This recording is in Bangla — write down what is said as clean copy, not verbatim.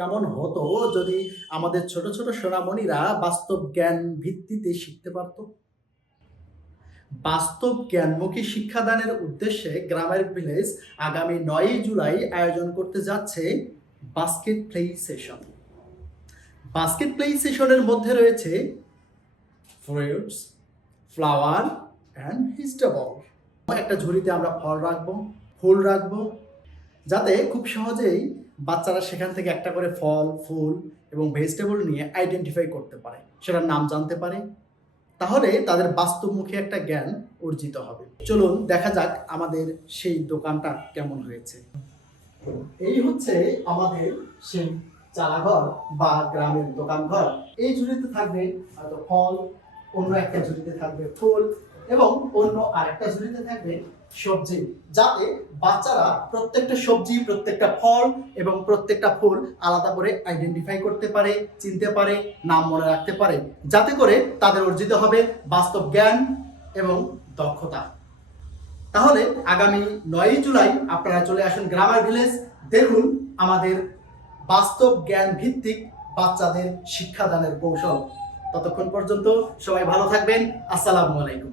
কেমন হতো যদি আমাদের ছোট ছোট সোনামণিরা বাস্তব জ্ঞান ভিত্তিতে শিখতে পারত। বাস্তব জ্ঞানমুখী শিক্ষাদানের উদ্দেশ্যে গ্রামের ভিলেজ আগামী 9 জুলাই আয়োজন করতে যাচ্ছে basket play session. Basket play সেশনের মধ্যে রয়েছে ফ্রুটস, ফ্লাওয়ার অ্যান্ড ভেজিটেবল। একটা ঝুড়িতে আমরা ফল রাখবো, ফুল রাখবো, যাতে খুব সহজেই বাচ্চারা সেখান থেকে একটা করে ফল, ফুল এবং ভেজিটেবল নিয়ে আইডেন্টিফাই করতে পারে, সেটার নাম জানতে পারে। তাহলে তাদের বাস্তবমুখী একটা জ্ঞান অর্জিত হবে। চলুন দেখা যাক আমাদের সেই দোকানটা কেমন হয়েছে। এই হচ্ছে আমাদের সেই চালাঘর বা গ্রামের দোকানঘর। এই ঝুড়িতে থাকবে হয়তো ফল, অন্য একটা ঝুড়িতে থাকবে ফুল এবং অন্য আরেকটা ঝুড়িতে থাকবে সবজি, যাতে বাচ্চারা প্রত্যেকটা সবজি, প্রত্যেকটা ফল এবং প্রত্যেকটা ফুল আলাদা করে আইডেন্টিফাই করতে পারে, চিনতে পারে, নাম মনে রাখতে পারে, যাতে করে তাদের অর্জিত হবে বাস্তব জ্ঞান এবং দক্ষতা। তাহলে আগামী 9 জুলাই আপনারা চলে আসুন গ্রামার ভিলেজ, দেখুন আমাদের বাস্তব জ্ঞান ভিত্তিক বাচ্চাদের শিক্ষাদানের কৌশল। ততক্ষণ পর্যন্ত সবাই ভালো থাকবেন। আসসালামু আলাইকুম।